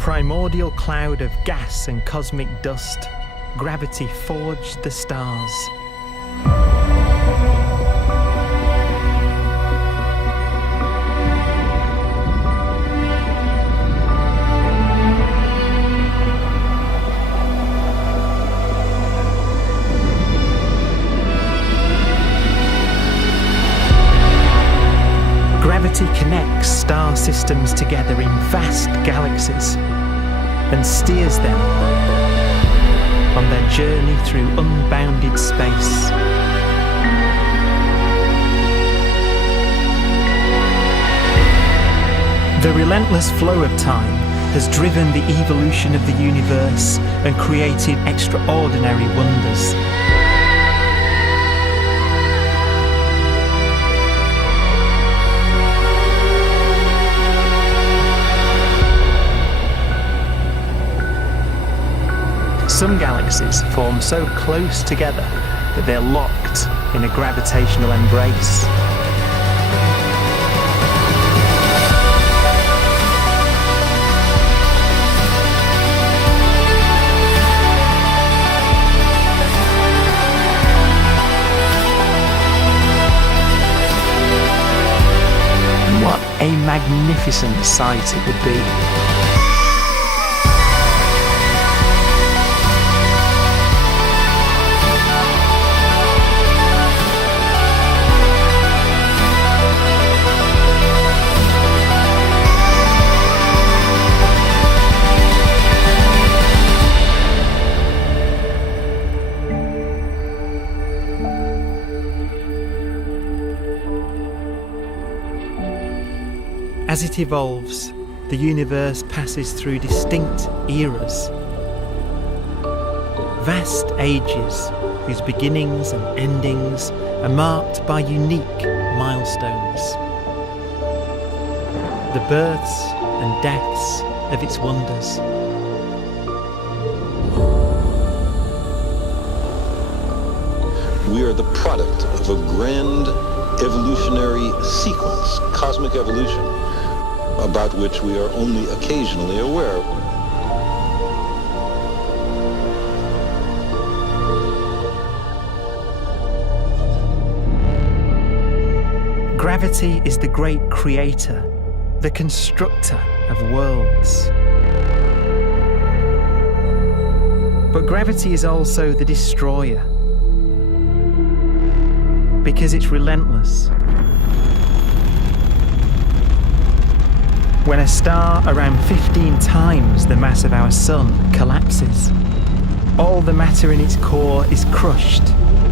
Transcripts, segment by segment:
primordial cloud of gas and cosmic dust, gravity forged the stars. Gravity connects star systems together in vast galaxies and steers them on their journey through unbounded space. The relentless flow of time has driven the evolution of the universe and created extraordinary wonders. Some galaxies form so close together that they're locked in a gravitational embrace. What a magnificent sight it would be. As it evolves, the universe passes through distinct eras. Vast ages whose beginnings and endings are marked by unique milestones. The births and deaths of its wonders. We are the product of a grand evolutionary sequence, cosmic evolution, about which we are only occasionally aware. Gravity is the great creator, the constructor of worlds. But gravity is also the destroyer, because it's relentless. When a star around 15 times the mass of our Sun collapses, all the matter in its core is crushed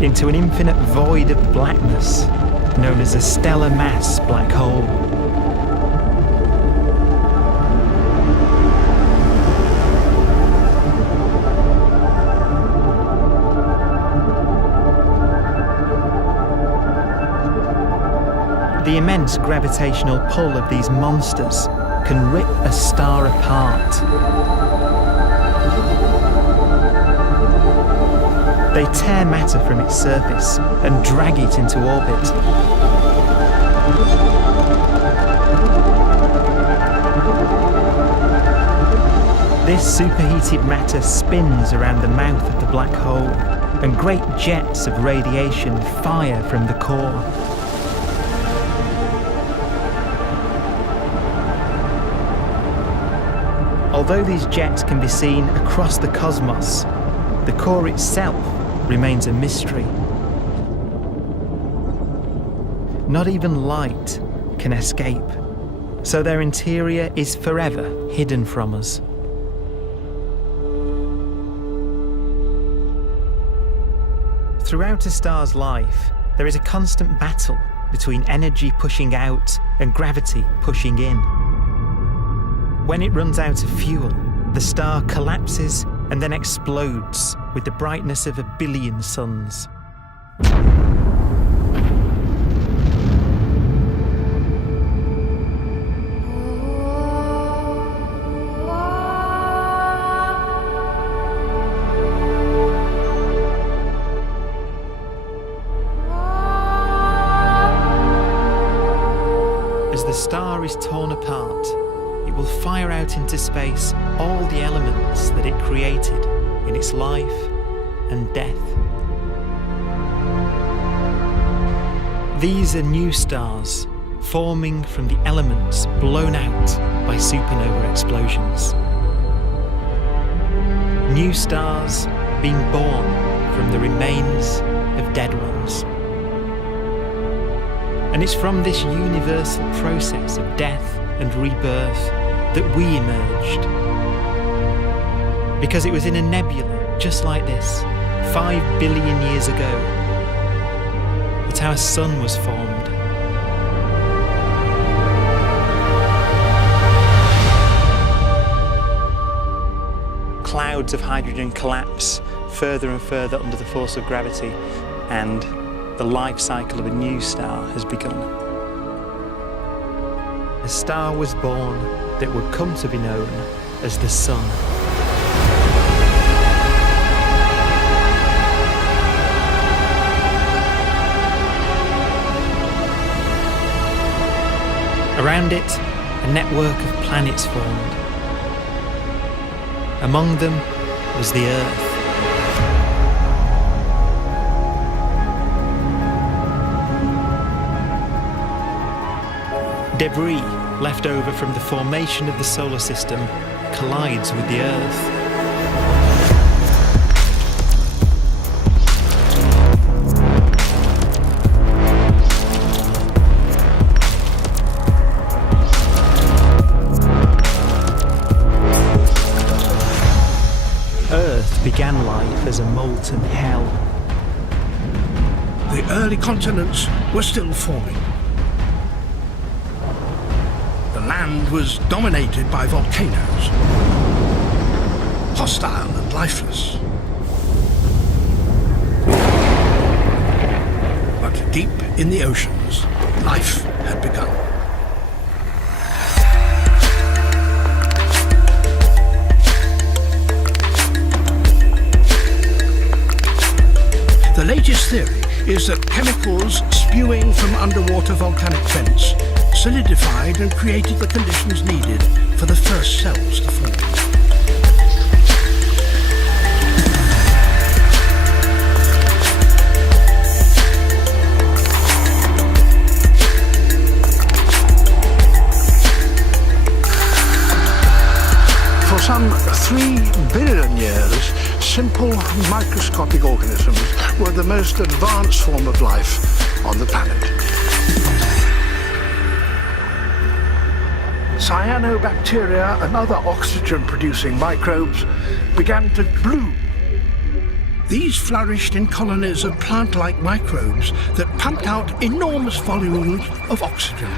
into an infinite void of blackness known as a stellar mass black hole. The immense gravitational pull of these monsters can rip a star apart. They tear matter from its surface and drag it into orbit. This superheated matter spins around the mouth of the black hole, and great jets of radiation fire from the core. Although these jets can be seen across the cosmos, the core itself remains a mystery. Not even light can escape, so their interior is forever hidden from us. Throughout a star's life, there is a constant battle between energy pushing out and gravity pushing in. When it runs out of fuel, the star collapses and then explodes with the brightness of 1 billion suns. As the star is torn apart, it will fire out out into space all the elements that it created in its life and death. These are new stars forming from the elements blown out by supernova explosions. New stars being born from the remains of dead ones. And it's from this universal process of death and rebirth that we emerged. Because it was in a nebula just like this, 5 billion years ago, that our sun was formed. Clouds of hydrogen collapse further and further under the force of gravity, and the life cycle of a new star has begun. A star was born that would come to be known as the Sun. Around it, a network of planets formed. Among them was the Earth. Debris left over from the formation of the solar system collides with the Earth. Earth began life as a molten hell. The early continents were still forming. The land was dominated by volcanoes, hostile and lifeless. But deep in the oceans, life had begun. The latest theory is that chemicals spewing from underwater volcanic vents solidified and created the conditions needed for the first cells to form. For some 3 billion years, simple microscopic organisms were the most advanced form of life on the planet. Cyanobacteria and other oxygen-producing microbes began to bloom. These flourished in colonies of plant-like microbes that pumped out enormous volumes of oxygen.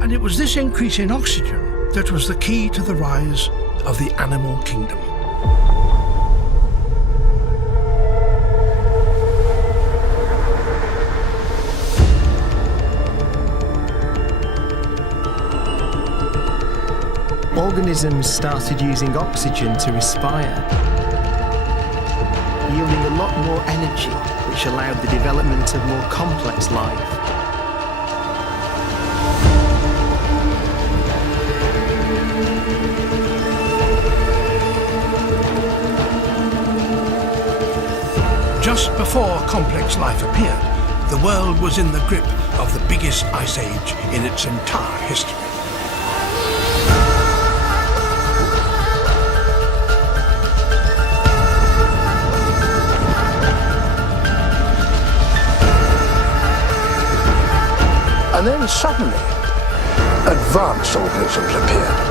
And it was this increase in oxygen that was the key to the rise of the animal kingdom. Organisms started using oxygen to respire, yielding a lot more energy, which allowed the development of more complex life. Just before complex life appeared, the world was in the grip of the biggest ice age in its entire history. And then suddenly, advanced organisms appeared.